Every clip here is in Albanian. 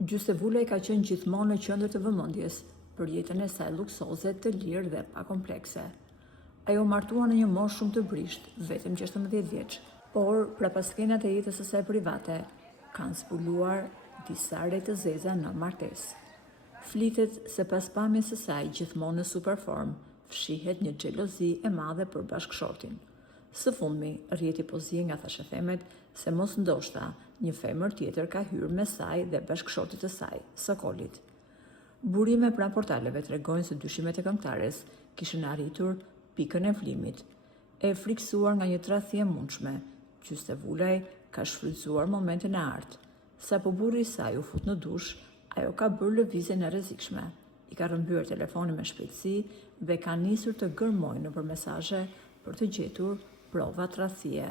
Gjysevulej ka qenë gjithmonë në qendër të vëmendjes për jetën e saj luksoze, të lirë dhe pa komplekse. Ajo martua në një moshë shumë të brisht, vetëm 16 vjeç, por prapaskenat e jetës së saj private kanë zbuluar disa re të zeza në martesë. Flitet se pas pamjes së saj gjithmonë në superform, fshihet një xhelozi e madhe për bashkëshortin. Së fundmi, rrjeti po zije nga thashëthemet se mos ndoshta një femër tjetër ka hyrë me saj dhe bashkëshortit të saj, Sokolit. Burime pranë portaleve tregojnë se dyshimet e këngëtares kishin arritur pikën e vlimit. E frikësuar nga një tradhti e mundshme, Gjysevulej ka shfrytzuar momentin e artë. Sapo burri i saj u fut në dush, ajo ka bërë lëvizjen e rrezikshme. I ka rrëmbyer telefonin me shpejtësi dhe ka nisur të gërmojë nëpër mesazhe për të gjetur prova tradhtie.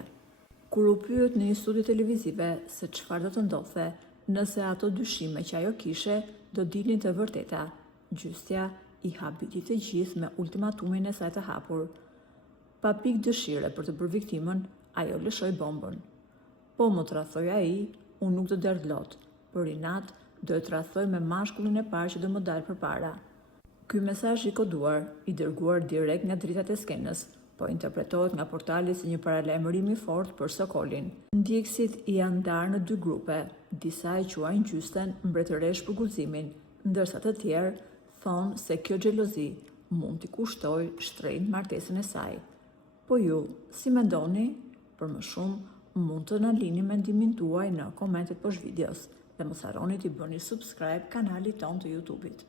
Kur u pyet në një studio televizive se çfarë do të ndodhte nëse ato dyshime që ajo kishe do dilnin të vërteta, gjystja i habiti të gjithë me ultimatumin e saj të hapur. Pa pikë dëshire për të bërë viktimën, ajo lëshoi bombën. Po më tradhtoi ai, unë nuk do derdh lot, për inat do e tradhtoj me mashkullin e parë që do më dalë përpara. Ky mesazh i koduar, i dërguar direkt nga dritat e skenës, po interpretohet nga portali si një paralajmërim i fortë për Sokolin. Ndjekësit janë ndarë në dy grupe, disa e quajnë gjysten mbretëresh për guximin, ndërsa të tjerë thonë se kjo xhelozi mund t'i kushtojë shtrenjtë martesën e saj. Po ju, si mendoni? Për më shumë, mund të na lini mendimin tuaj në komentet poshtë videos dhe mos harroni t'i bëni subscribe kanalit ton të YouTube-it.